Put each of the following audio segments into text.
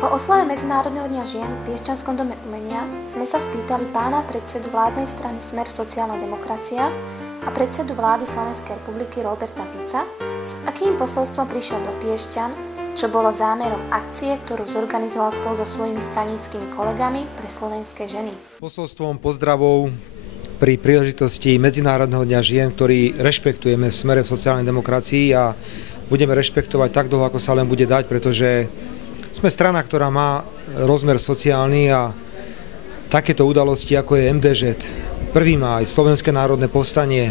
Po oslave Medzinárodného dňa žien v Piešťanskom dome umenia sme sa spýtali pána predsedu vládnej strany Smer sociálna demokracia a predsedu vlády Slovenskej republiky Roberta Fica, s akým posolstvom prišiel do Piešťan, čo bolo zámerom akcie, ktorú zorganizoval spolu so svojimi straníckymi kolegami pre slovenské ženy. Posolstvom pozdravov pri príležitosti Medzinárodného dňa žien, ktorý rešpektujeme v Smere v sociálnej demokracii a budeme rešpektovať tak dlho, ako sa len bude dať, pretože sme strana, ktorá má rozmer sociálny a takéto udalosti, ako je MDŽ, 1. máj, Slovenské národné povstanie,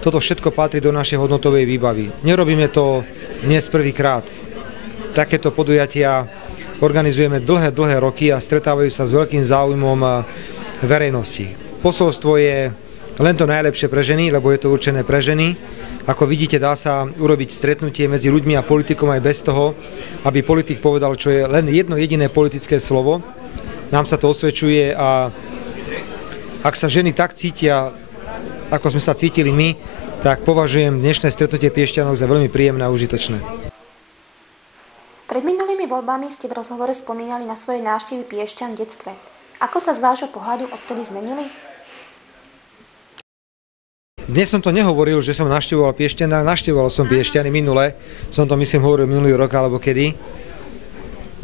toto všetko patrí do našej hodnotovej výbavy. Nerobíme to dnes prvýkrát. Takéto podujatia organizujeme dlhé roky a stretávajú sa s veľkým záujmom verejnosti. Posolstvo je len to najlepšie pre ženy, lebo je to určené pre ženy. Ako vidíte, dá sa urobiť stretnutie medzi ľuďmi a politikom aj bez toho, aby politik povedal, čo je len jedno jediné politické slovo. Nám sa to osvedčuje a ak sa ženy tak cítia, ako sme sa cítili my, tak považujem dnešné stretnutie Piešťanov za veľmi príjemné a užitočné. Pred minulými voľbami ste v rozhovore spomínali na svoje návštevy Piešťan v detstve. Ako sa z vášho pohľadu odtedy zmenili? Dnes som to nehovoril, že som navštevoval Piešťany, ale navštevoval som Piešťany minule. Som to, myslím, hovoril minulý rok alebo kedy.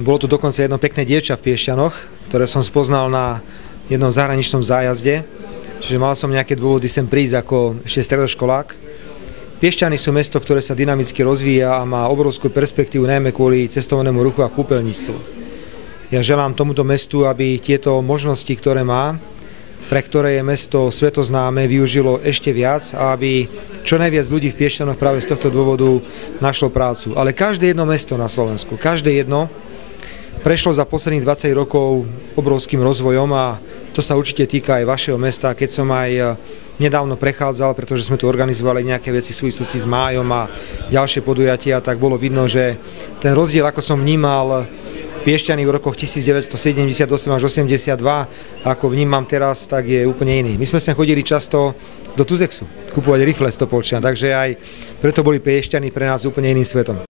Bolo tu dokonca jedno pekné dievča v Piešťanoch, ktoré som spoznal na jednom zahraničnom zájazde. Čiže mal som nejaké dôvody sem prísť ako ešte stredoškolák. Piešťany sú mesto, ktoré sa dynamicky rozvíja a má obrovskú perspektívu, najmä kvôli cestovnému ruchu a kúpeľníctvu. Ja želám tomuto mestu, aby tieto možnosti, ktoré má, pre ktoré je mesto svetoznáme, využilo ešte viac a aby čo najviac ľudí v Piešťanoch práve z tohto dôvodu našlo prácu. Ale každé jedno mesto na Slovensku, každé jedno prešlo za posledných 20 rokov obrovským rozvojom a to sa určite týka aj vašeho mesta. Keď som aj nedávno prechádzal, pretože sme tu organizovali nejaké veci v súvislosti s májom a ďalšie podujatia, tak bolo vidno, že ten rozdiel, ako som vnímal Piešťany v rokoch 1978 až 82, ako vnímam teraz, tak je úplne iný. My sme sem chodili často do Tuzexu, kupovať rifle z Topolčina, takže aj preto boli Piešťany pre nás úplne iným svetom.